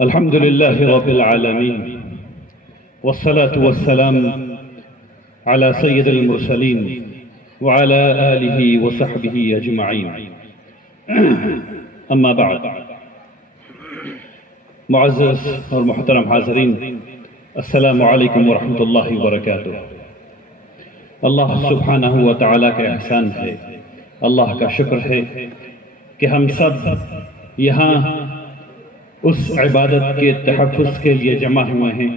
الحمد لله رب العالمين والصلاة والسلام على سيد المرسلين وعلى آله وصحبه أجمعين. أما بعد، معزز اور محترم حاضرین، السلام علیکم ورحمۃ اللہ وبرکاتہ۔ اللہ سبحانہ و تعالیٰ کا احسان ہے، اللہ کا شکر ہے کہ ہم سب یہاں اس عبادت کے تحفظ کے لیے جمع ہوئے ہیں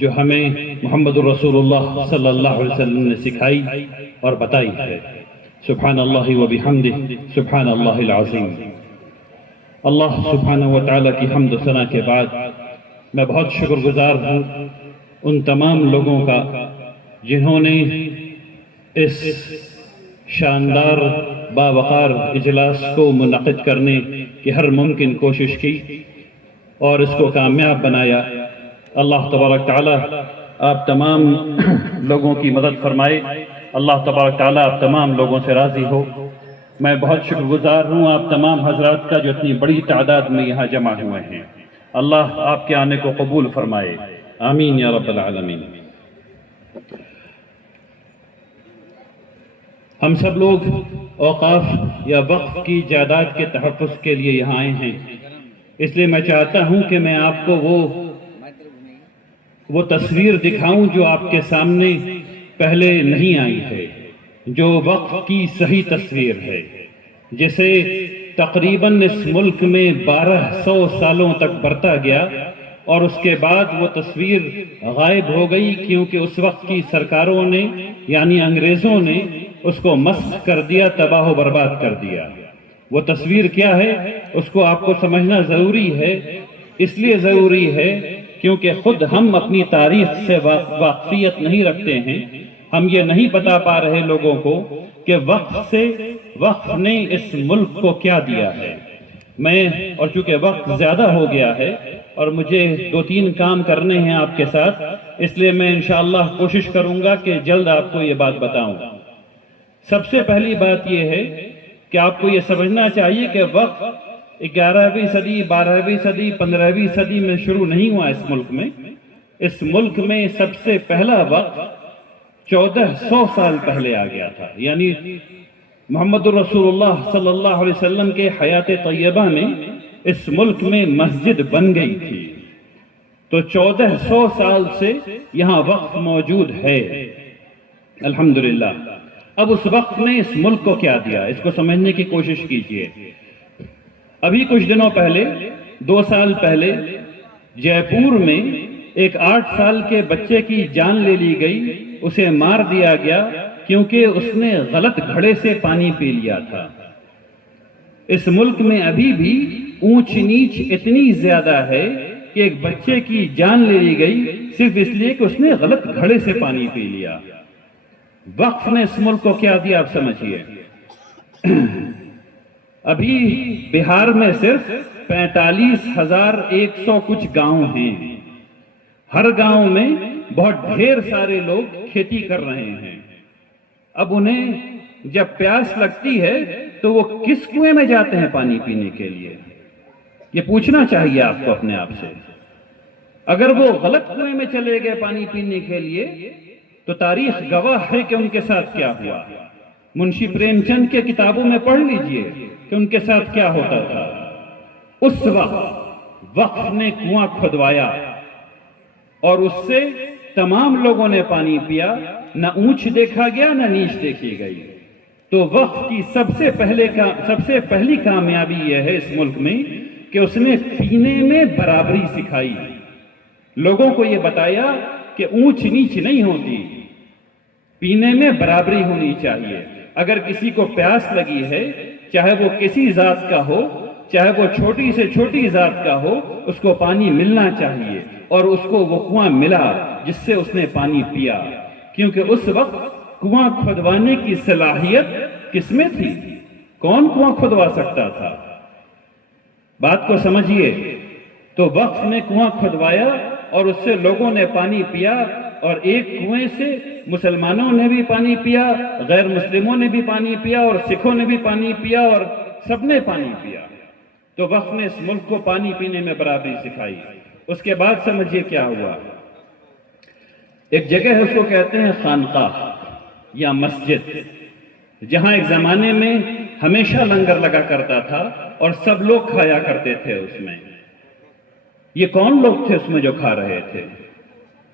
جو ہمیں محمد رسول اللہ صلی اللہ علیہ وسلم نے سکھائی اور بتائی ہے۔ سبحان اللہ و بحمدہ، سبحان اللہ العظیم۔ اللہ سبحانہ و تعالیٰ کی حمد و ثنا کے بعد میں بہت شکر گزار ہوں ان تمام لوگوں کا جنہوں نے اس شاندار باوقار اجلاس کو منعقد کرنے کی ہر ممکن کوشش کی اور اس کو کامیاب بنایا۔ اللہ تبارک تعالیٰ آپ تمام لوگوں کی مدد فرمائے، اللہ تبارک تعالیٰ آپ تمام لوگوں سے راضی ہو۔ میں بہت شکر گزار ہوں آپ تمام حضرات کا جو اتنی بڑی تعداد میں یہاں جمع ہوئے ہیں۔ اللہ آپ کے آنے کو قبول فرمائے، آمین یا رب العالمین۔ ہم سب لوگ اوقاف یا وقف کی جائیداد کے تحفظ کے لیے یہاں آئے ہیں، اس لیے میں چاہتا ہوں کہ میں آپ کو وہ تصویر دکھاؤں جو آپ کے سامنے پہلے نہیں آئی ہے، جو وقف کی صحیح تصویر ہے، جسے تقریباً اس ملک میں 1200 سالوں تک برتا گیا اور اس کے بعد وہ تصویر غائب ہو گئی کیونکہ اس وقت کی سرکاروں نے یعنی انگریزوں نے اس کو مسخ کر دیا، تباہ و برباد کر دیا۔ وہ تصویر کیا ہے اس کو آپ کو سمجھنا ضروری ہے، اس لیے ضروری ہے کیونکہ خود ہم اپنی تاریخ سے واقفیت نہیں رکھتے ہیں۔ ہم یہ نہیں بتا پا رہے لوگوں کو کہ وقف نے اس ملک کو کیا دیا ہے۔ اور چونکہ وقت زیادہ ہو گیا ہے اور مجھے 2-3 کام کرنے ہیں آپ کے ساتھ، اس لیے میں انشاءاللہ کوشش کروں گا کہ جلد آپ کو یہ بات بتاؤں۔ سب سے پہلی بات یہ ہے کہ آپ کو یہ سمجھنا چاہیے کہ وقف 11ویں صدی، 12ویں صدی، 15ویں صدی میں شروع نہیں ہوا اس ملک میں۔ اس ملک میں سب سے پہلا وقف 1400 سال پہلے آ گیا تھا، یعنی محمد رسول اللہ صلی اللہ علیہ وسلم کے حیات طیبہ میں اس ملک میں مسجد بن گئی تھی، تو 1400 سال سے یہاں وقف موجود ہے، الحمدللہ۔ اب اس وقت نے اس ملک کو کیا دیا، اس کو سمجھنے کی کوشش کیجئے۔ ابھی کچھ دنوں پہلے، 2 سال پہلے، جے پور میں ایک 8 سال کے بچے کی جان لے لی گئی، اسے مار دیا گیا کیونکہ اس نے غلط گھڑے سے پانی پی لیا تھا۔ اس ملک میں ابھی بھی اونچ نیچ اتنی زیادہ ہے کہ ایک بچے کی جان لے لی گئی صرف اس لیے کہ اس نے غلط گھڑے سے پانی پی لیا۔ وقف نے اس ملک کو کیا دیا آپ سمجھیے۔ ابھی بہار میں صرف 45,100 کچھ گاؤں ہیں، ہر گاؤں میں بہت ڈھیر سارے لوگ کھیتی کر رہے ہیں۔ اب انہیں جب پیاس لگتی ہے تو وہ کس کنویں میں جاتے ہیں پانی پینے کے لیے؟ یہ پوچھنا چاہیے آپ کو اپنے آپ سے۔ اگر وہ غلط کنویں میں چلے گئے پانی پینے کے لیے تو تاریخ گواہ ہے کہ ان کے ساتھ کیا ہوا۔ منشی پریم چند کے کتابوں میں پڑھ لیجئے کہ ان کے ساتھ کیا ہوتا تھا۔ اس وقت وقف نے کنواں کھودوایا اور اس سے تمام لوگوں نے پانی پیا، نہ اونچ دیکھا گیا نہ نیچ دیکھی گئی۔ تو وقف کی سب سے پہلی کامیابی یہ ہے اس ملک میں کہ اس نے پینے میں برابری سکھائی، لوگوں کو یہ بتایا کہ اونچ نیچ نہیں ہوتی، پینے میں برابری ہونی چاہیے۔ اگر کسی کو پیاس لگی ہے، چاہے وہ کسی ذات کا ہو، چاہے وہ چھوٹی سے چھوٹی ذات کا ہو، اس کو پانی ملنا چاہیے، اور اس کو وہ کنواں ملا جس سے اس نے پانی پیا، کیونکہ اس وقت کنواں کھودوانے کی صلاحیت کس میں تھی؟ کون کنواں کھودوا سکتا تھا؟ بات کو سمجھیے۔ تو وقف نے کنواں کھودوایا اور اس سے لوگوں نے پانی پیا، اور ایک کنویں سے مسلمانوں نے بھی پانی پیا، غیر مسلموں نے بھی پانی پیا، اور سکھوں نے بھی پانی پیا، اور سب نے پانی پیا۔ تو وقف نے اس ملک کو پانی پینے میں برابری سکھائی۔ اس کے بعد سمجھیے کیا ہوا۔ ایک جگہ ہے، اس کو کہتے ہیں خانقاہ یا مسجد، جہاں ایک زمانے میں ہمیشہ لنگر لگا کرتا تھا اور سب لوگ کھایا کرتے تھے اس میں۔ یہ کون لوگ تھے اس میں جو کھا رہے تھے؟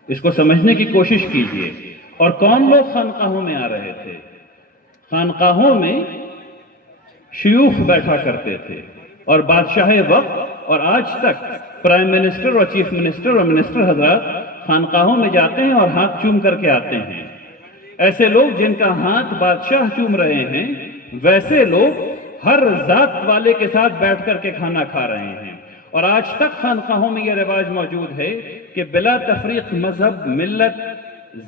اس کو سمجھنے کی کوشش کیجئے۔ اور کون لوگ خانقاہوں میں آ رہے تھے؟ خانقاہوں میں شیوخ بیٹھا کرتے تھے اور بادشاہ وقت اور آج تک پرائم منسٹر اور چیف منسٹر اور منسٹر حضرات خانقاہوں میں جاتے ہیں اور ہاتھ چوم کر کے آتے ہیں۔ ایسے لوگ جن کا ہاتھ بادشاہ چوم رہے ہیں، ویسے لوگ ہر ذات والے کے ساتھ بیٹھ کر کے کھانا کھا رہے ہیں۔ اور آج تک خانقاہوں میں یہ رواج موجود ہے کہ بلا تفریق مذہب، ملت،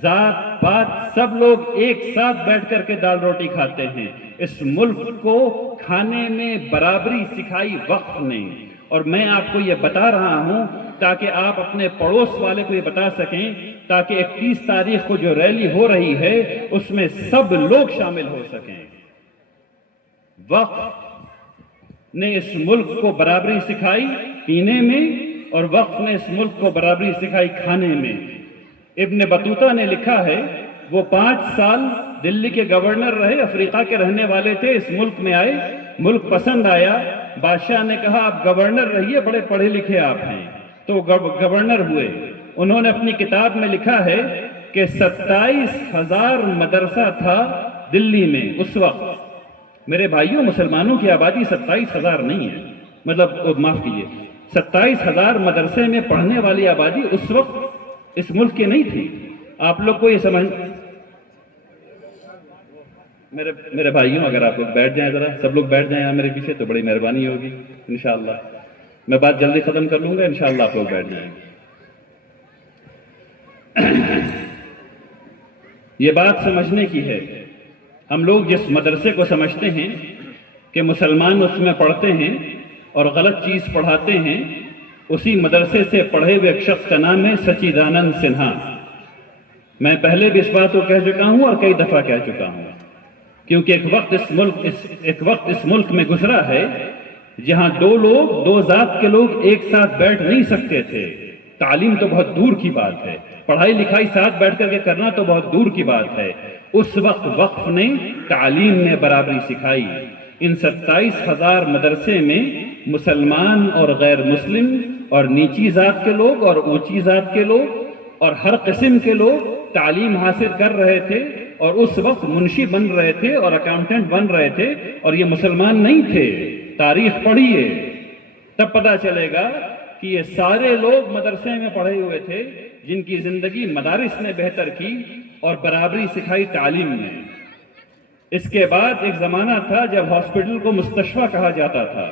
ذات پات سب لوگ ایک ساتھ بیٹھ کر کے دال روٹی کھاتے ہیں۔ اس ملک کو کھانے میں برابری سکھائی وقف نے، اور میں آپ کو یہ بتا رہا ہوں تاکہ آپ اپنے پڑوس والے کو یہ بتا سکیں، تاکہ 31 تاریخ کو جو ریلی ہو رہی ہے اس میں سب لوگ شامل ہو سکیں۔ وقف نے اس ملک کو برابری سکھائی پینے میں، اور وقف نے اس ملک کو برابری سکھائی کھانے میں۔ ابن بطوطہ نے لکھا ہے، وہ 5 سال دلی کے گورنر رہے، افریقہ کے رہنے والے تھے، اس ملک میں آئے، ملک پسند آیا، بادشاہ نے کہا آپ گورنر رہیے، بڑے پڑھے لکھے آپ ہیں، تو گورنر ہوئے۔ انہوں نے اپنی کتاب میں لکھا ہے کہ 27,000 مدرسہ تھا دلی میں اس وقت۔ میرے بھائیوں، مسلمانوں کی آبادی 27,000 نہیں ہے، مطلب معاف کیجیے، 27,000 مدرسے میں پڑھنے والی آبادی اس وقت اس ملک کی نہیں تھی۔ آپ لوگ کو یہ سمجھ، میرے بھائیوں اگر آپ لوگ بیٹھ جائیں، ذرا سب لوگ بیٹھ جائیں یہاں میرے پیچھے تو بڑی مہربانی ہوگی انشاءاللہ۔ میں بات جلدی ختم کر لوں گا، انشاءاللہ آپ لوگ بیٹھ جائیں۔ یہ بات سمجھنے کی ہے، ہم لوگ جس مدرسے کو سمجھتے ہیں کہ مسلمان اس میں پڑھتے ہیں اور غلط چیز پڑھاتے ہیں، اسی مدرسے سے پڑھے ہوئے ایک شخص کا نام ہے سچیدانند سنہا۔ میں پہلے بھی اس بات کو کہہ چکا ہوں اور کئی دفعہ کہہ چکا ہوں، کیونکہ ایک وقت اس ملک میں گزرا ہے جہاں دو ذات کے لوگ ایک ساتھ بیٹھ نہیں سکتے تھے۔ تعلیم تو بہت دور کی بات ہے، پڑھائی لکھائی ساتھ بیٹھ کر کے کرنا تو بہت دور کی بات ہے۔ اس وقت وقف نے تعلیم میں برابری سکھائی۔ ان 27,000 مدرسے میں مسلمان اور غیر مسلم اور نیچی ذات کے لوگ اور اونچی ذات کے لوگ اور ہر قسم کے لوگ تعلیم حاصل کر رہے تھے، اور اس وقت منشی بن رہے تھے اور اکاؤنٹنٹ بن رہے تھے، اور یہ مسلمان نہیں تھے۔ تاریخ پڑھیے، تب پتہ چلے گا کہ یہ سارے لوگ مدرسے میں پڑھے ہوئے تھے، جن کی زندگی مدارس نے بہتر کی اور برابری سکھائی تعلیم میں۔ اس کے بعد ایک زمانہ تھا جب ہاسپٹل کو مستشفیٰ کہا جاتا تھا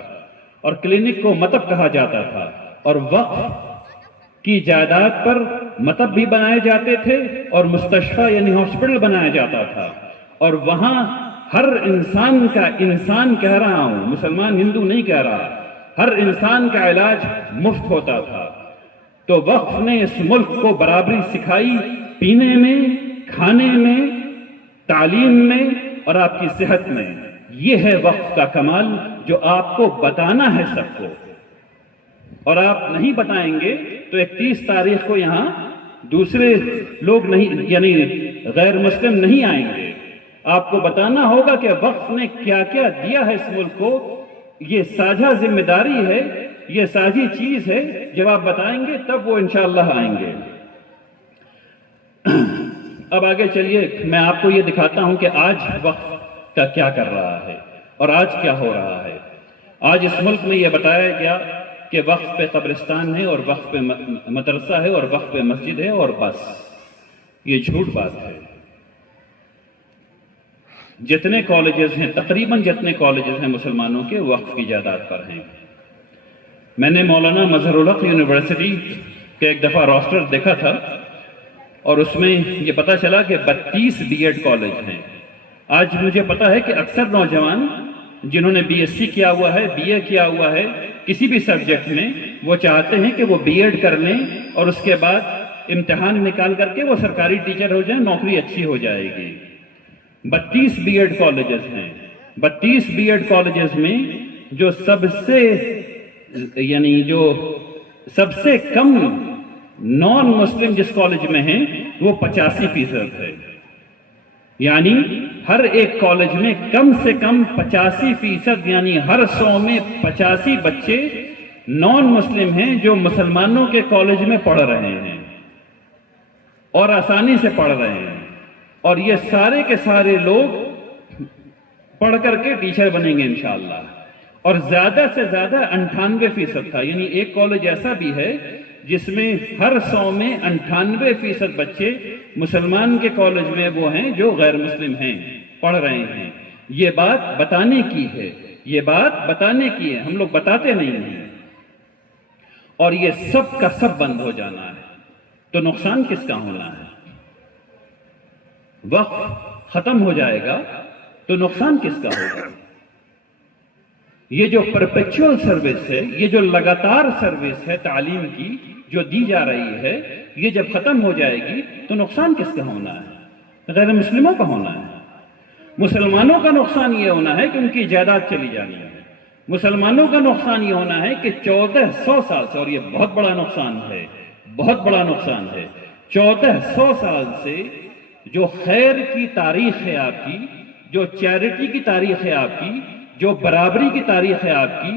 اور کلینک کو مطب کہا جاتا تھا، اور وقف کی جائیداد پر مطب بھی بنائے جاتے تھے اور مستشفیٰ یعنی ہاسپٹل بنایا جاتا تھا، اور وہاں ہر انسان کا، انسان کہہ رہا ہوں، مسلمان ہندو نہیں کہہ رہا، ہر انسان کا علاج مفت ہوتا تھا۔ تو وقف نے اس ملک کو برابری سکھائی پینے میں، کھانے میں، تعلیم میں اور آپ کی صحت میں۔ یہ ہے وقف کا کمال جو آپ کو بتانا ہے سب کو، اور آپ نہیں بتائیں گے تو 31 تاریخ کو یہاں دوسرے لوگ نہیں، یعنی غیر مسلم نہیں آئیں گے۔ آپ کو بتانا ہوگا کہ وقف نے کیا کیا دیا ہے اس ملک کو۔ یہ ساجھا ذمہ داری ہے، یہ ساجھی چیز ہے، جب آپ بتائیں گے تب وہ انشاءاللہ آئیں گے۔ اب آگے چلیے، میں آپ کو یہ دکھاتا ہوں کہ آج وقف کا کیا کر رہا ہے اور آج کیا ہو رہا ہے۔ آج اس ملک میں یہ بتایا گیا کہ وقف پہ قبرستان ہے اور وقف پہ مدرسہ ہے اور وقف پہ مسجد ہے، اور بس یہ جھوٹ بات ہے۔ جتنے کالجز ہیں، تقریباً جتنے کالجز ہیں مسلمانوں کے، وقف کی جائیداد پر ہیں۔ میں نے مولانا مظہر الحق یونیورسٹی کے ایک دفعہ روسٹر دیکھا تھا، اور اس میں یہ پتا چلا کہ 32 بی ایڈ کالج ہیں۔ آج مجھے پتا ہے کہ اکثر نوجوان جنہوں نے بی ایس سی کیا ہوا ہے، بی اے کیا ہوا ہے کسی بھی سبجیکٹ میں، وہ چاہتے ہیں کہ وہ بی ایڈ کر لیں اور اس کے بعد امتحان نکال کر کے وہ سرکاری ٹیچر ہو جائیں، نوکری اچھی ہو جائے گی۔ 32 بی ایڈ کالجز ہیں۔ 32 بی ایڈ کالجز میں جو سب سے یعنی جو سب سے کم نان مسلم جس کالج میں ہیں وہ 85% ہے. یعنی ہر ایک کالج میں کم سے کم 85%، یعنی ہر 100 میں 85 بچے نان مسلم ہیں جو مسلمانوں کے کالج میں پڑھ رہے ہیں اور آسانی سے پڑھ رہے ہیں. اور یہ سارے کے سارے لوگ پڑھ کر کے ٹیچر بنیں گے انشاءاللہ. اور زیادہ سے زیادہ 98% تھا. یعنی ایک کالج ایسا بھی ہے جس میں ہر 100 میں 98% بچے مسلمان کے کالج میں وہ ہیں جو غیر مسلم ہیں، پڑھ رہے ہیں. یہ بات بتانے کی ہے، یہ بات بتانے کی ہے، ہم لوگ بتاتے نہیں ہیں. اور یہ سب کا سب بند ہو جانا ہے تو نقصان کس کا ہونا ہے؟ وقف ختم ہو جائے گا تو نقصان کس کا ہوگا؟ یہ جو پرپیچول سروس ہے، یہ جو لگاتار سروس ہے تعلیم کی جو دی جا رہی ہے، یہ جب ختم ہو جائے گی تو نقصان کس کا ہونا ہے؟ غیر مسلموں کا ہونا ہے. مسلمانوں کا نقصان یہ ہونا ہے کہ ان کی جائیداد چلی جانی ہے. مسلمانوں کا نقصان یہ ہونا ہے کہ 1400 سال سے، اور یہ بہت بڑا نقصان ہے، بہت بڑا نقصان ہے، 1400 سال سے جو خیر کی تاریخ ہے آپ کی، جو چیریٹی کی تاریخ ہے آپ کی، جو برابری کی تاریخ ہے آپ کی،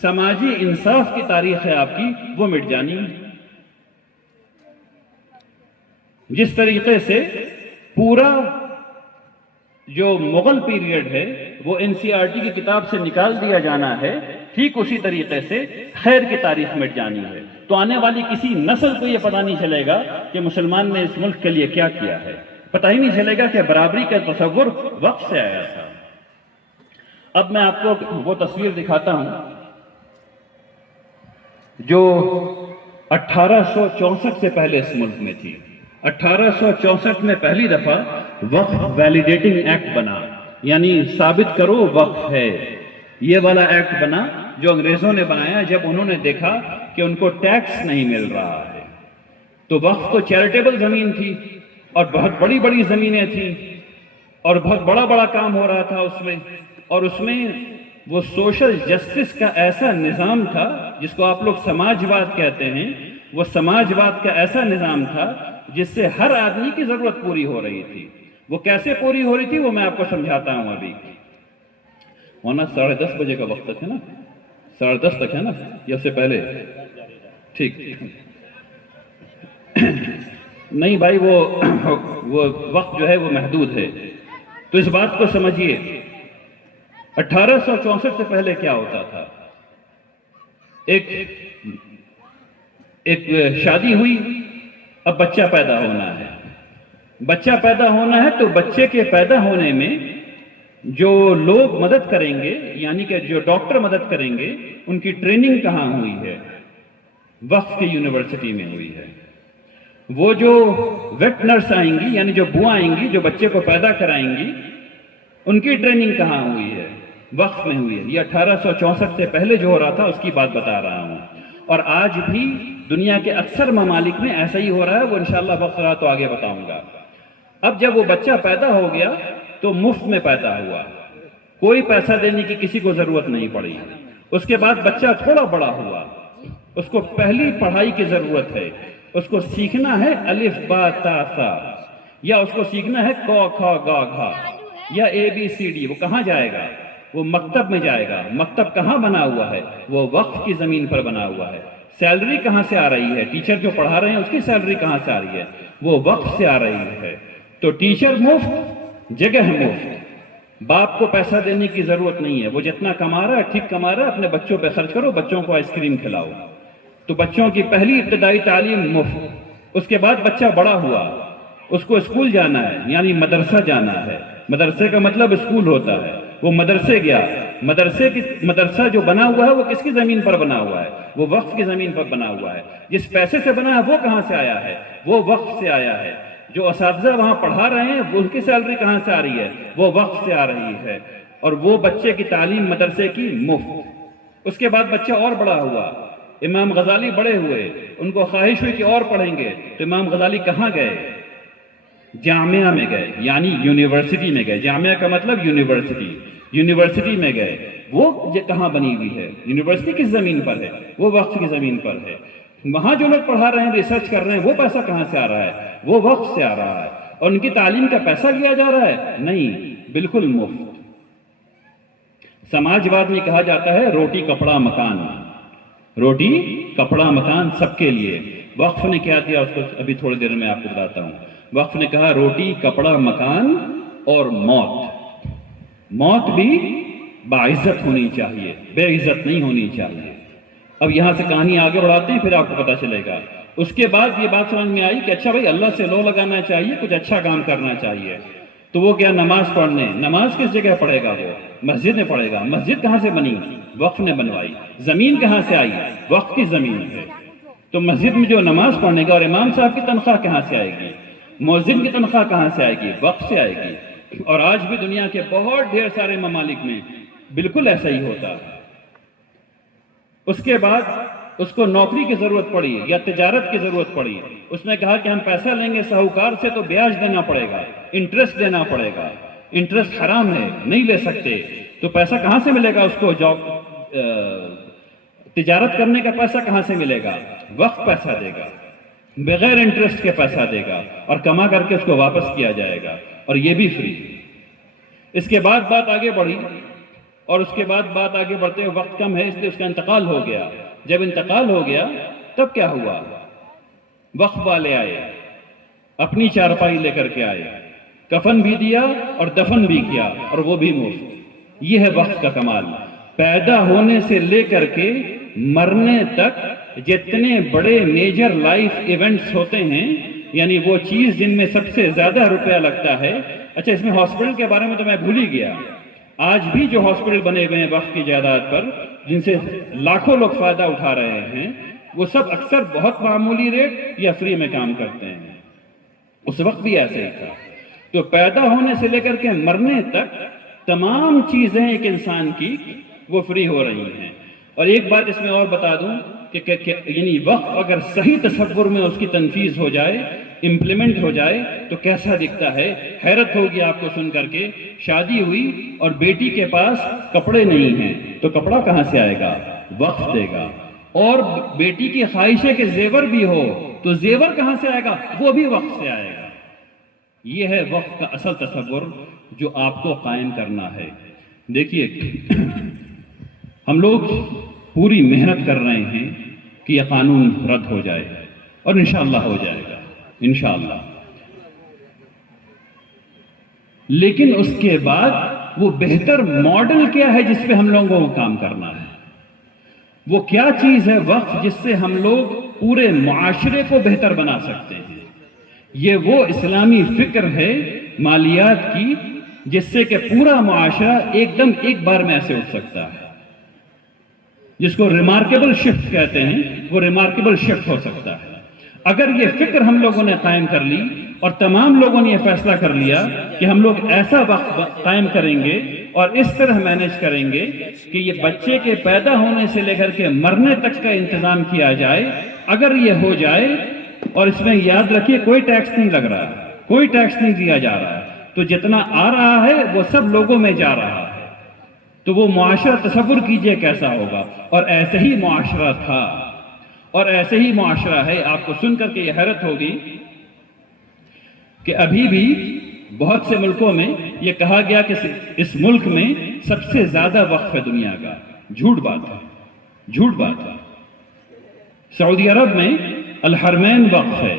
سماجی انصاف کی تاریخ ہے آپ کی، وہ مٹ جانی ہے. جس طریقے سے پورا جو مغل پیریڈ ہے وہ NCERT کی کتاب سے نکال دیا جانا ہے، ٹھیک اسی طریقے سے خیر کی تاریخ مٹ جانی ہے. تو آنے والی کسی نسل کو یہ پتہ نہیں چلے گا کہ مسلمان نے اس ملک کے لیے کیا کیا ہے، پتہ ہی نہیں چلے گا کہ برابری کا تصور وقت سے آیا تھا. اب میں آپ کو وہ تصویر دکھاتا ہوں جو 1864 سے پہلے اس ملک میں تھی. 1864 میں پہلی دفعہ وقف ویلیڈیٹنگ ایکٹ بنا، یعنی ثابت کرو وقف ہے. یہ والا ایکٹ بنا جو انگریزوں نے بنایا جب انہوں نے دیکھا کہ ان کو ٹیکس نہیں مل رہا ہے. تو وقف تو چیریٹیبل زمین تھی اور بہت بڑی بڑی زمینیں تھیں اور بہت بڑا بڑا کام ہو رہا تھا اس میں، اور اس میں وہ سوشل جسٹس کا ایسا نظام تھا جس کو آپ لوگ سماجواد کہتے ہیں. وہ سماجواد کا ایسا نظام تھا جس سے ہر آدمی کی ضرورت پوری ہو رہی تھی. وہ کیسے پوری ہو رہی تھی وہ میں آپ کو سمجھاتا ہوں. ابھی ہونا 10:30 بجے کا وقت تک ہے نا، 10:30 تک ہے نا یا اس سے پہلے؟ ٹھیک نہیں بھائی، وہ وقت جو ہے وہ محدود ہے. تو اس بات کو سمجھیے 1864 سے پہلے کیا ہوتا تھا. ایک شادی ہوئی، اب بچہ پیدا ہونا ہے. بچہ پیدا ہونا ہے تو بچے کے پیدا ہونے میں جو لوگ مدد کریں گے، یعنی کہ جو ڈاکٹر مدد کریں گے، ان کی ٹریننگ کہاں ہوئی ہے؟ وقف کی یونیورسٹی میں ہوئی ہے. وہ جو ویٹ نرس آئیں گی، یعنی جو بوا آئیں گی جو بچے کو پیدا کرائیں گی، ان کی ٹریننگ کہاں ہوئی ہے؟ وقف میں ہوئی ہے. یہ 1864 سے پہلے جو ہو رہا تھا اس کی بات بتا رہا ہوں. اور آج بھی دنیا کے اکثر ممالک میں ایسا ہی ہو رہا ہے. وہ انشاءاللہ وقت رہا تو آگے بتاؤں گا. اب جب وہ بچہ پیدا ہو گیا تو مفت میں پیدا ہوا، کوئی پیسہ دینے کی کسی کو ضرورت نہیں پڑی. اس کے بعد بچہ تھوڑا بڑا ہوا، اس کو پہلی پڑھائی کی ضرورت ہے. اس کو سیکھنا ہے الف با تا سا، یا اس کو سیکھنا ہے ک کھ گ گھ یا ABCD. وہ کہاں جائے گا؟ وہ مکتب میں جائے گا. مکتب کہاں بنا ہوا ہے؟ وہ وقف کی زمین پر بنا ہوا ہے. سیلری کہاں سے آ رہی ہے؟ ٹیچر جو پڑھا رہے ہیں اس کی سیلری کہاں سے آ رہی ہے؟ وہ وقف سے آ رہی ہے. تو ٹیچر مفت، جگہ مفت. باپ کو پیسہ دینے کی ضرورت نہیں ہے. وہ جتنا کما رہا ہے ٹھیک کما رہا ہے، اپنے بچوں پہ خرچ کرو، بچوں کو آئس کریم کھلاؤ. تو بچوں کی پہلی ابتدائی تعلیم مفت. اس کے بعد بچہ بڑا ہوا، اس کو اسکول جانا ہے، یعنی مدرسہ جانا ہے. مدرسے کا مطلب اسکول ہوتا ہے. وہ مدرسے گیا. مدرسہ جو بنا ہوا ہے وہ کس کی زمین پر بنا ہوا ہے؟ وہ وقف کی زمین پر بنا ہوا ہے. جس پیسے سے بنا ہے وہ کہاں سے آیا ہے؟ وہ وقف سے آیا ہے. جو اساتذہ وہاں پڑھا رہے ہیں وہ ان کی سیلری کہاں سے آ رہی ہے؟ وہ وقف سے آ رہی ہے. اور وہ بچے کی تعلیم مدرسے کی مفت. اس کے بعد بچہ اور بڑا ہوا. امام غزالی بڑے ہوئے، ان کو خواہش ہوئی کہ اور پڑھیں گے، تو امام غزالی کہاں گئے؟ جامعہ میں گئے، یعنی یونیورسٹی میں گئے. جامعہ کا مطلب یونیورسٹی. یونیورسٹی میں گئے. وہ کہاں بنی ہوئی ہے؟ یونیورسٹی کس زمین پر ہے؟ وہ وقف کی زمین پر ہے۔ وہاں جو لوگ پڑھا رہے ہیں، ریسرچ کر رہے ہیں، وہ پیسہ کہاں سے آ رہا ہے؟ وہ وقف سے آ رہا ہے۔ اور ان کی تعلیم کا پیسہ لیا جا رہا ہے؟ نہیں، بالکل مفت۔ سماجواد میں کہا جاتا ہے روٹی کپڑا مکان، روٹی کپڑا مکان سب کے لیے۔ وقف نے کیا دیا؟ اس کو ابھی تھوڑی دیر میں آپ کو بتاتا ہوں۔ وقف نے کہا روٹی کپڑا مکان اور موت، موت بھی باعزت ہونی چاہیے، بے عزت نہیں ہونی چاہیے۔ اب یہاں سے کہانی آگے بڑھاتے ہیں، پھر آپ کو پتا چلے گا۔ اس کے بعد یہ بات سمجھ میں آئی کہ اچھا بھائی، اللہ سے لو لگانا چاہیے، کچھ اچھا کام کرنا چاہیے۔ تو وہ کیا؟ نماز پڑھنے۔ نماز کس جگہ پڑھے گا؟ وہ مسجد میں پڑھے گا۔ مسجد کہاں سے بنی؟ وقف نے بنوائی۔ زمین کہاں سے آئی؟ وقف کی زمین ہے۔ تو مسجد میں جو نماز پڑھنے گا، اور امام صاحب کی تنخواہ کہاں سے آئے گی؟ مؤذن کی تنخواہ کہاں سے آئے گی؟ وقف سے آئے گی۔ اور آج بھی دنیا کے بہت ڈھیر سارے ممالک میں بالکل ایسا ہی ہوتا ہے۔ اس کے بعد اس کو نوکری کی ضرورت پڑی یا تجارت کی ضرورت پڑی، اس نے کہا کہ ہم پیسہ لیں گے ساہوکار سے تو بیاج دینا پڑے گا، انٹرسٹ دینا پڑے گا، انٹرسٹ حرام ہے، نہیں لے سکتے۔ تو پیسہ کہاں سے ملے گا اس کو؟ تجارت کرنے کا پیسہ کہاں سے ملے گا؟ وقف پیسہ دے گا، بغیر انٹرسٹ کے پیسہ دے گا، اور کما کر کے اس کو واپس کیا جائے گا، اور یہ بھی فری۔ اس کے بعد بات آگے بڑھی، اور اس کے بعد بات آگے بڑھتے ہوئے وقت کم ہے اس لیے اس کا انتقال ہو گیا۔ جب انتقال ہو گیا تب کیا ہوا؟ وقف والے آئے، اپنی چارپائی لے کر کے آئے، کفن بھی دیا اور دفن بھی کیا، اور وہ بھی مفت۔ یہ ہے وقف کا کمال۔ پیدا ہونے سے لے کر کے مرنے تک جتنے بڑے میجر لائف ایونٹس ہوتے ہیں، یعنی وہ چیز جن میں سب سے زیادہ روپیہ لگتا ہے۔ اچھا، اس میں ہاسپٹل کے بارے میں تو میں بھول ہی گیا۔ آج بھی جو ہاسپٹل بنے ہوئے ہیں وقف کی جائیداد پر، جن سے لاکھوں لوگ فائدہ اٹھا رہے ہیں، وہ سب اکثر بہت معمولی ریٹ یا فری میں کام کرتے ہیں۔ اس وقت بھی ایسے ہی تھا۔ تو پیدا ہونے سے لے کر کے مرنے تک تمام چیزیں ایک انسان کی وہ فری ہو رہی ہیں۔ اور ایک بات اس میں اور بتا دوں کہ یعنی وقف اگر صحیح تصور میں اس کی تنفیذ ہو جائے، امپلیمنٹ ہو جائے تو کیسا دکھتا ہے۔ حیرت ہوگی آپ کو سن کر کے، شادی ہوئی اور بیٹی کے پاس کپڑے نہیں ہیں تو کپڑا کہاں سے آئے گا؟ وقف دے گا۔ اور بیٹی کی خواہش ہے کہ زیور بھی ہو تو زیور کہاں سے آئے گا؟ وہ بھی وقف سے آئے گا۔ یہ ہے وقف کا اصل تصور جو آپ کو قائم کرنا ہے۔ دیکھیے، ہم لوگ پوری محنت کر رہے ہیں کہ یہ قانون رد ہو جائے، اور انشاءاللہ ہو جائے گا، انشاءاللہ۔ لیکن اس کے بعد وہ بہتر ماڈل کیا ہے جس پہ ہم لوگوں کو کام کرنا ہے؟ وہ کیا چیز ہے وقف جس سے ہم لوگ پورے معاشرے کو بہتر بنا سکتے ہیں؟ یہ وہ اسلامی فکر ہے مالیات کی جس سے کہ پورا معاشرہ ایک دم ایک بار میں ایسے اٹھ سکتا ہے، جس کو ریمارکیبل شفٹ کہتے ہیں، وہ ریمارکیبل شفٹ ہو سکتا ہے۔ اگر یہ فکر ہم لوگوں نے قائم کر لی اور تمام لوگوں نے یہ فیصلہ کر لیا کہ ہم لوگ ایسا وقت قائم کریں گے اور اس طرح مینیج کریں گے کہ یہ بچے کے پیدا ہونے سے لے کر کے مرنے تک کا انتظام کیا جائے، اگر یہ ہو جائے، اور اس میں یاد رکھیے کوئی ٹیکس نہیں لگ رہا، کوئی ٹیکس نہیں دیا جا رہا، تو جتنا آ رہا ہے وہ سب لوگوں میں جا رہا ہے، تو وہ معاشرہ تصور کیجئے کیسا ہوگا۔ اور ایسے ہی معاشرہ تھا اور ایسے ہی معاشرہ ہے۔ آپ کو سن کر کے یہ حیرت ہوگی کہ ابھی بھی بہت سے ملکوں میں یہ کہا گیا کہ اس ملک میں سب سے زیادہ وقف ہے دنیا کا۔ جھوٹ بات ہے، جھوٹ بات ہے۔ سعودی عرب میں الحرمین وقف ہے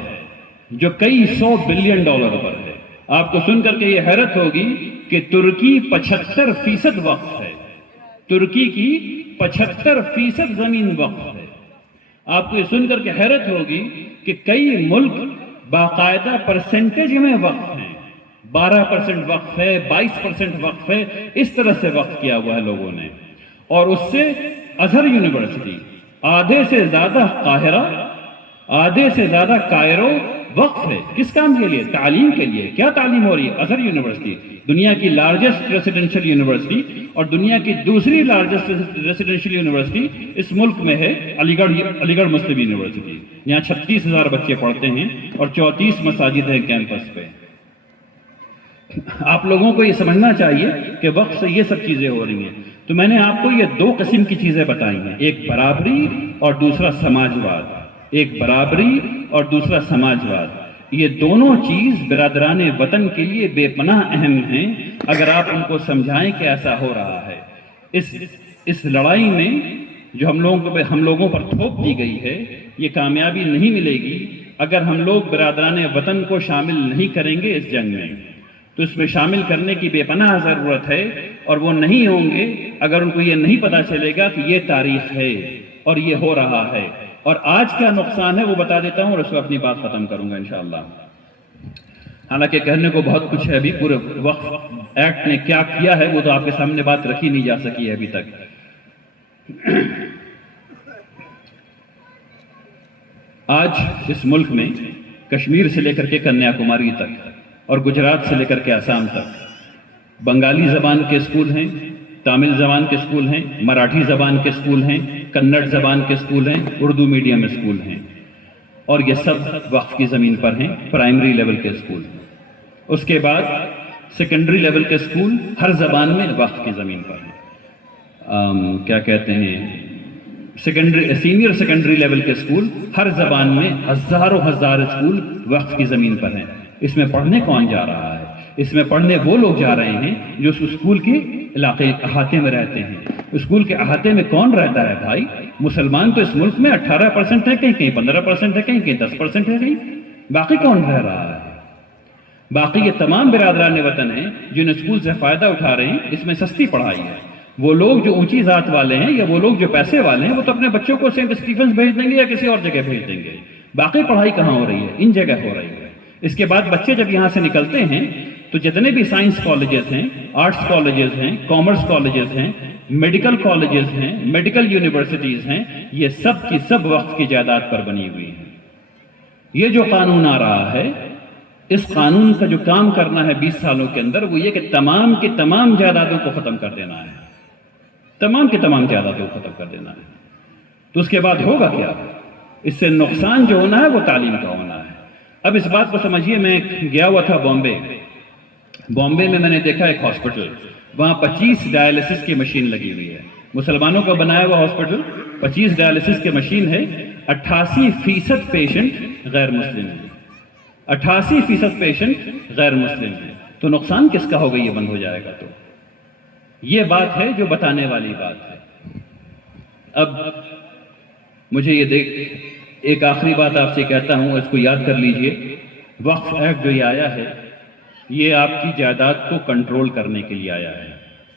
جو کئی $100 بلین پر ہے۔ آپ کو سن کر کے یہ حیرت ہوگی کہ ترکی 75% وقف ہے، ترکی کی 75% زمین وقف ہے۔ آپ کو یہ سن کر کے حیرت ہوگی کہ کئی ملک باقاعدہ پرسنٹیج میں وقف ہیں، 12% وقف ہے، 22% وقف ہے، اس طرح سے وقف کیا ہوا ہے لوگوں نے۔ اور اس سے ازہر یونیورسٹی، آدھے سے زیادہ قاہرہ، آدھے سے زیادہ کائرو وقف ہے۔ کس کام کے لیے؟ تعلیم کے لیے۔ کیا تعلیم ہو رہی ہے؟ ازہر یونیورسٹی، دنیا کی لارجسٹ ریزیڈنشل یونیورسٹی، اور دنیا کی دوسری لارجسٹ ریزیڈنشل یونیورسٹی اس ملک میں ہے علی گڑھ مسلم یونیورسٹی۔ یہاں 36,000 بچے پڑھتے ہیں اور 34 مساجد ہیں کیمپس پہ۔ آپ لوگوں کو یہ سمجھنا چاہیے کہ وقت سے یہ سب چیزیں ہو رہی ہیں۔ تو میں نے آپ کو یہ دو قسم کی چیزیں بتائی ہیں، ایک برابری اور دوسرا سماجواد، ایک برابری اور دوسرا سماجواد۔ یہ دونوں چیز برادران وطن کے لیے بے پناہ اہم ہیں اگر آپ ان کو سمجھائیں کہ ایسا ہو رہا ہے۔ اس لڑائی میں جو ہم لوگوں پر تھوپ دی گئی ہے، یہ کامیابی نہیں ملے گی اگر ہم لوگ برادران وطن کو شامل نہیں کریں گے اس جنگ میں۔ تو اس میں شامل کرنے کی بے پناہ ضرورت ہے، اور وہ نہیں ہوں گے اگر ان کو یہ نہیں پتا چلے گا کہ یہ تاریخ ہے اور یہ ہو رہا ہے۔ اور آج کیا نقصان ہے وہ بتا دیتا ہوں اور اس کو اپنی بات ختم کروں گا انشاءاللہ۔ حالانکہ کہنے کو بہت کچھ ہے، ابھی پورے وقت ایکٹ نے کیا کیا ہے وہ تو آپ کے سامنے بات رکھی نہیں جا سکی ہے ابھی تک۔ آج اس ملک میں کشمیر سے لے کر کے کنیا کماری تک اور گجرات سے لے کر کے آسام تک بنگالی زبان کے اسکول ہیں، تامل زبان کے اسکول ہیں، مراٹھی زبان کے اسکول ہیں، کنڑ زبان کے اسکول ہیں، اردو میڈیم اسکول ہیں، اور یہ سب وقف کی زمین پر ہیں، پرائمری لیول کے اسکول۔ اس کے بعد سیکنڈری لیول کے اسکول ہر زبان میں وقف کی زمین پر ہیں۔ کیا کہتے ہیں، سینئر سیکنڈری لیول کے اسکول ہر زبان میں ہزاروں اسکول وقف کی زمین پر ہیں۔ اس میں پڑھنے کون جا رہا ہے؟ اس میں پڑھنے وہ لوگ جا رہے ہیں جو اس اسکول کے علاقے احاطے میں رہتے ہیں۔ اسکول کے احاطے میں کون رہتا ہے بھائی؟ مسلمان تو اس ملک میں 18% ہے، کہیں 15% ہے، کہیں 10% ہے، کہیں باقی کون رہ رہا ہے؟ باقی یہ تمام برادران وطن ہیں جن اسکول سے فائدہ اٹھا رہے ہیں۔ اس میں سستی پڑھائی ہے۔ وہ لوگ جو اونچی ذات والے ہیں یا وہ لوگ جو پیسے والے ہیں وہ تو اپنے بچوں کو سینٹ اسٹیفنس بھیج دیں گے یا کسی اور جگہ بھیج دیں گے۔ باقی پڑھائی کہاں ہو رہی ہے؟ ان جگہ ہو رہی ہے۔ اس کے بعد بچے جب یہاں سے نکلتے ہیں تو جتنے بھی سائنس کالجز ہیں، آرٹس کالجز ہیں، کامرس کالجز ہیں، میڈیکل کالجز ہیں، میڈیکل یونیورسٹیز ہیں، یہ سب کی سب وقف کی جائیداد پر بنی ہوئی ہیں۔ یہ جو قانون آ رہا ہے، اس قانون کا جو کام کرنا ہے 20 سالوں کے اندر وہ یہ کہ تمام کی تمام جائیدادوں کو ختم کر دینا ہے، تمام کی تمام جائیدادوں کو ختم کر دینا ہے۔ تو اس کے بعد ہوگا کیا؟ اس سے نقصان جو ہونا ہے وہ تعلیم کا ہونا ہے۔ اب اس بات کو سمجھیے، میں گیا ہوا تھا بامبے میں نے دیکھا ایک ہاسپٹل، وہاں 25 ڈائلسس کی مشین لگی ہوئی ہے، مسلمانوں کا بنایا ہوا ہاسپٹل، 25 ڈائلسس کی مشین ہے، 88% پیشنٹ غیر مسلم ہیں، 88% پیشنٹ غیر مسلم ہیں۔ تو نقصان کس کا ہوگا یہ بند ہو جائے گا؟ تو یہ بات ہے جو بتانے والی بات ہے۔ اب مجھے یہ ایک آخری بات آپ سے کہتا ہوں، اس کو یاد کر لیجئے۔ وقف ایکٹ جو یہ آیا ہے یہ آپ کی جائیداد کو کنٹرول کرنے کے لیے آیا ہے۔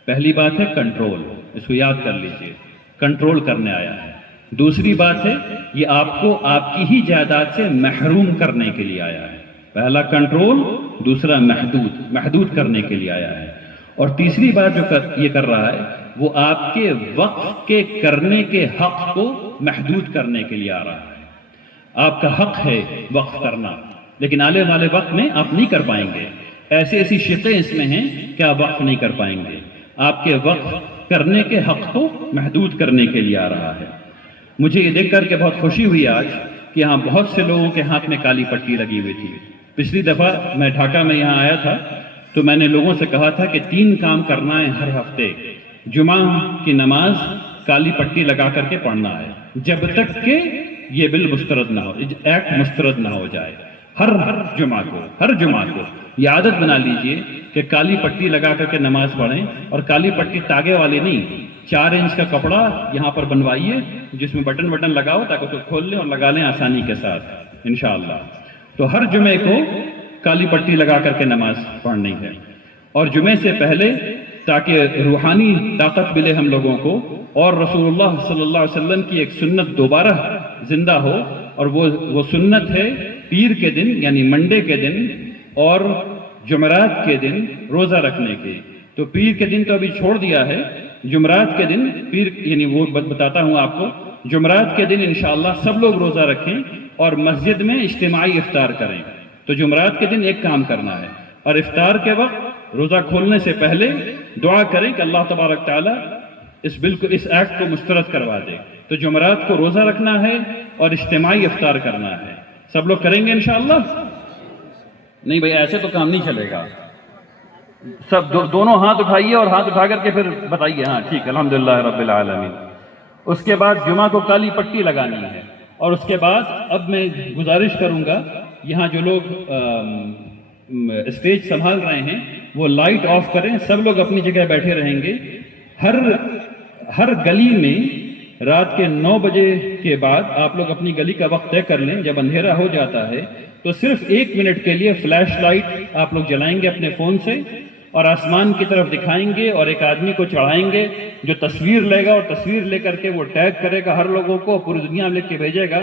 پہلی بات ہے کنٹرول، اس کو یاد کر لیجئے، کنٹرول کرنے آیا ہے۔ دوسری بات ہے یہ آپ کو آپ کی ہی جائیداد سے محروم کرنے کے لیے آیا ہے۔ پہلا کنٹرول، دوسرا محدود کرنے کے لیے آیا ہے۔ اور تیسری بات جو یہ کر رہا ہے وہ آپ کے وقف کے کرنے کے حق کو محدود کرنے کے لیے آ رہا ہے۔ آپ کا حق ہے وقف کرنا، لیکن آنے والے وقت میں آپ نہیں کر پائیں گے۔ ایسی شقیں اس میں ہیں کہ آپ وقف نہیں کر پائیں گے۔ آپ کے وقف کرنے کے حق کو محدود کرنے کے لیے آ رہا ہے۔ مجھے یہ دیکھ کر کے بہت خوشی ہوئی آج کہ یہاں بہت سے لوگوں کے ہاتھ میں کالی پٹی لگی ہوئی تھی۔ پچھلی دفعہ میں ڈھاکہ میں یہاں آیا تھا تو میں نے لوگوں سے کہا تھا کہ 3 کام کرنا ہے ہر ہفتے۔ جمعہ کی نماز کالی پٹی لگا کر کے پڑھنا ہے جب تک کہ یہ بل مسترد نہ ہو، ایکٹ مسترد نہ ہو جائے۔ ہر جمعہ کو یہ عادت بنا لیجئے کہ کالی پٹی لگا کر کے نماز پڑھیں، اور کالی پٹی تاگے والی نہیں، 4 انچ کا کپڑا یہاں پر بنوائیے جس میں بٹن لگاؤ تاکہ اس کو کھول لیں اور لگا لیں آسانی کے ساتھ انشاءاللہ۔ تو ہر جمعے کو کالی پٹی لگا کر کے نماز پڑھنی ہے، اور جمعے سے پہلے تاکہ روحانی طاقت ملے ہم لوگوں کو، اور رسول اللہ صلی اللہ علیہ وسلم کی ایک سنت دوبارہ زندہ ہو، اور وہ سنت ہے پیر کے دن یعنی منڈے کے دن اور جمعرات کے دن روزہ رکھنے کے۔ تو پیر کے دن تو ابھی چھوڑ دیا ہے، جمعرات کے دن پیر یعنی وہ بتاتا ہوں آپ کو، جمعرات کے دن انشاءاللہ سب لوگ روزہ رکھیں اور مسجد میں اجتماعی افطار کریں۔ تو جمعرات کے دن ایک کام کرنا ہے، اور افطار کے وقت روزہ کھولنے سے پہلے دعا کریں کہ اللہ تبارک تعالیٰ اس ایکٹ کو مسترد کروا دے۔ تو جمعرات کو روزہ رکھنا ہے اور اجتماعی افطار کرنا ہے۔ سب لوگ کریں گے انشاءاللہ؟ نہیں بھئی ایسے تو کام نہیں چلے گا، سب دونوں ہاتھ اٹھائیے اور ہاتھ اٹھا کر کے پھر بتائیے ہاں ٹھیک الحمدللہ رب العالمین۔ اس کے بعد جمعہ کو کالی پٹی لگانی ہے، اور اس کے بعد اب میں گزارش کروں گا یہاں جو لوگ اسٹیج سنبھال رہے ہیں وہ لائٹ آف کریں، سب لوگ اپنی جگہ بیٹھے رہیں گے۔ ہر گلی میں رات کے 9 بجے کے بعد آپ لوگ اپنی گلی کا وقت طے کر لیں، جب اندھیرا ہو جاتا ہے تو صرف 1 منٹ کے لیے فلیش لائٹ آپ لوگ جلائیں گے اپنے فون سے اور آسمان کی طرف دکھائیں گے، اور ایک آدمی کو چڑھائیں گے جو تصویر لے گا، اور تصویر لے کر کے وہ ٹیگ کرے گا ہر لوگوں کو، پوری دنیا میں لکھ کے بھیجے گا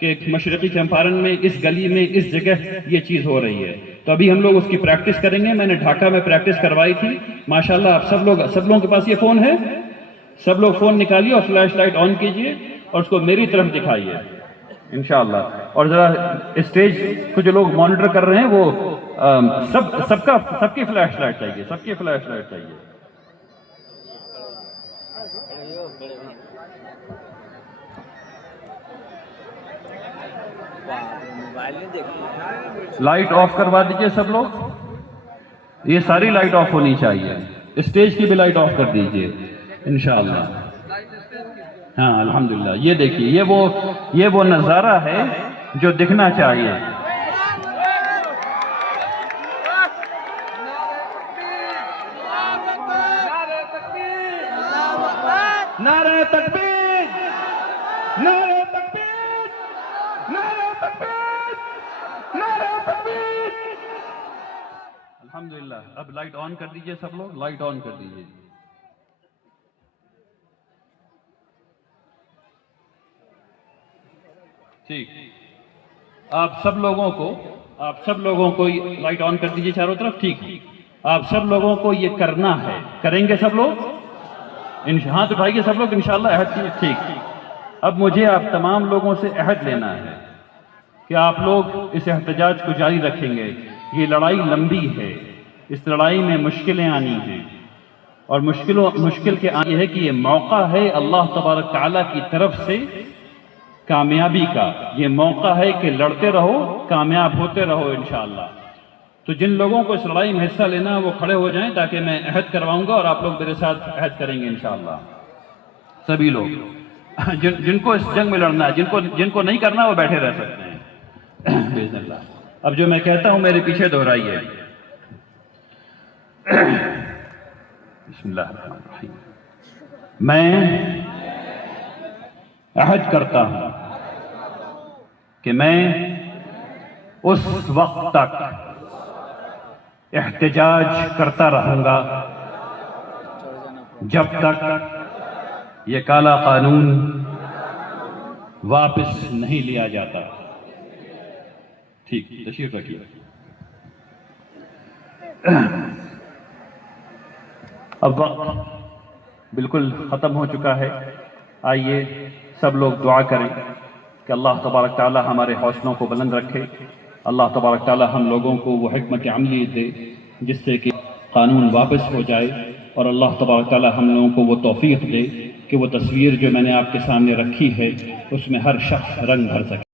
کہ مشرقی چمپارن میں اس گلی میں اس جگہ یہ چیز ہو رہی ہے۔ تو ابھی ہم لوگ اس کی پریکٹس کریں گے، میں نے ڈھاکہ میں پریکٹس کروائی تھی، ماشاءاللہ آپ سب لوگوں کے پاس یہ فون ہے، سب لوگ فون نکالیے اور فلیش لائٹ آن کیجئے اور اس کو میری طرف دکھائیے انشاءاللہ۔ اور ذرا اسٹیج کو جو لوگ مانیٹر کر رہے ہیں وہ سب کی فلیش لائٹ چاہیے، سب کی فلیش لائٹ چاہیے۔ لائٹ آف کروا دیجئے سب لوگ، یہ ساری لائٹ آف ہونی چاہیے، اسٹیج کی بھی لائٹ آف کر دیجئے انشاءاللہ۔ ہاں الحمدللہ، یہ دیکھیے یہ وہ نظارہ ہے جو دکھنا چاہیے۔ نعرہ تکبیر، نعرہ تکبیر، نعرہ تکبیر، نعرہ تکبیر۔ الحمدللہ، اب لائٹ آن کر دیجئے سب لوگ، لائٹ آن کر دیجئے۔ ٹھیک، آپ سب لوگوں کو لائٹ آن کر دیجئے چاروں طرف، ٹھیک ہے۔ آپ سب لوگوں کو یہ کرنا ہے، کریں گے سب لوگ؟ ہاتھ اٹھائیے سب لوگ انشاءاللہ، عہد کیجئے، ٹھیک۔ اب مجھے آپ تمام لوگوں سے عہد لینا ہے کہ آپ لوگ اس احتجاج کو جاری رکھیں گے۔ یہ لڑائی لمبی ہے، اس لڑائی میں مشکلیں آنی ہیں، اور مشکل کے آنی ہے کہ یہ موقع ہے اللہ تبارک تعالیٰ کی طرف سے کامیابی کا، یہ موقع ہے کہ لڑتے رہو، کامیاب ہوتے رہو انشاءاللہ۔ تو جن لوگوں کو اس لڑائی میں حصہ لینا وہ کھڑے ہو جائیں تاکہ میں عہد کرواؤں گا اور آپ لوگ میرے ساتھ عہد کریں گے انشاءاللہ۔ سبھی لوگ جن کو اس جنگ میں لڑنا ہے، جن کو نہیں کرنا وہ بیٹھے رہ سکتے ہیں باذن اللہ۔ اب جو میں کہتا ہوں میرے پیچھے دہرائیے۔ بسم اللہ الرحمن الرحیم۔ میں عہد کرتا ہوں کہ میں اس وقت تک احتجاج کرتا رہوں گا جب تک یہ کالا قانون واپس نہیں لیا جاتا۔ ٹھیک، تشریف رکھیے۔ اب وقت بالکل ختم ہو چکا ہے، آئیے سب لوگ دعا کریں کہ اللہ تبارک تعالی ہمارے حوصلوں کو بلند رکھے، اللہ تبارک تعالی ہم لوگوں کو وہ حکمت عملی دے جس سے کہ قانون واپس ہو جائے، اور اللہ تبارک تعالی ہم لوگوں کو وہ توفیق دے کہ وہ تصویر جو میں نے آپ کے سامنے رکھی ہے اس میں ہر شخص رنگ بھر سکے۔